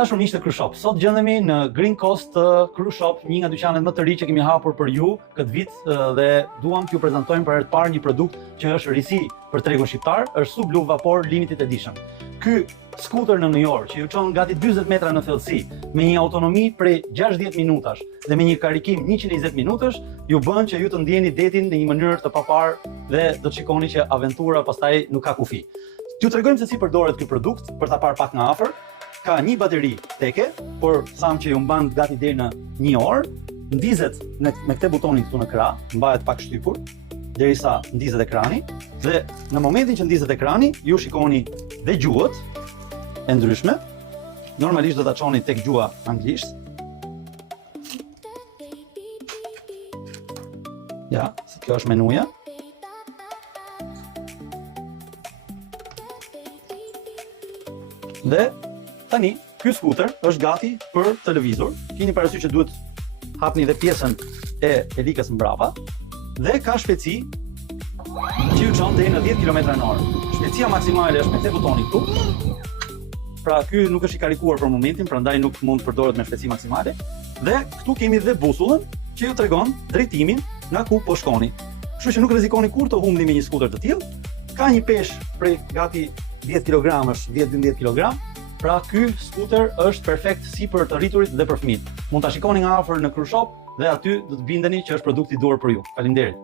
Dashur miq të Cruise Shop, sot gjendemi në Green Coast Cruise Shop, një nga dyqanet më të ri që kemi hapur për ju këtë vit dhe duam t'ju prezantojmë për herë të parë një produkt që është risi për tregun shqiptar, është Sublu Vapor Limited Edition. Ky skuter në New York që ju çon gati 40 metra në thellësi, me një autonomi prej 60 minutash dhe me një karikim 120 minutash, ju bën që ju të ndjeni detin në një mënyrë të paparë dhe do të shikoni që aventura pastaj nuk ka kufi. T'ju tregojmë se si përdoret ky produkt për ta parë pak nga afër. Ka një bateri teke, por sam që ju mban gati deri në 1 orë, ndizet me këtë butonin këtu në krah, mbahet pak shtypur, derisa ndizet ekrani, dhe në momentin që ndizet ekrani, ju shikoni dhe gjuhët e ndryshme. Normalisht do ta çoni tek gjuha anglisht. Ja, se kjo është menuja. Dhe tani, ky skuter është gati për televizor. Keni parasysh që duhet hapni dhe pjesën e helikës mbrapa dhe ka shpejtësi që ju çon deri në 10 km/h. Shpejtësia maksimale është me këtë butoni këtu. Pra ky nuk është i karikuar për momentin, prandaj nuk mund të përdoret me shpejtësi maksimale. Dhe këtu kemi dhe busullën që ju tregon drejtimin nga ku po shkoni. Kështu që nuk rrezikoni kur të humbni me një skuter të tillë. Ka një peshë prej gati 10 kg, 10-12 kg. Pra ky skuter është perfekt si për të rriturit dhe për fëmijët. Mund ta shikoni nga afër në Cruise Shop dhe aty do të bindeni që është produkti i duhur për ju. Faleminderit.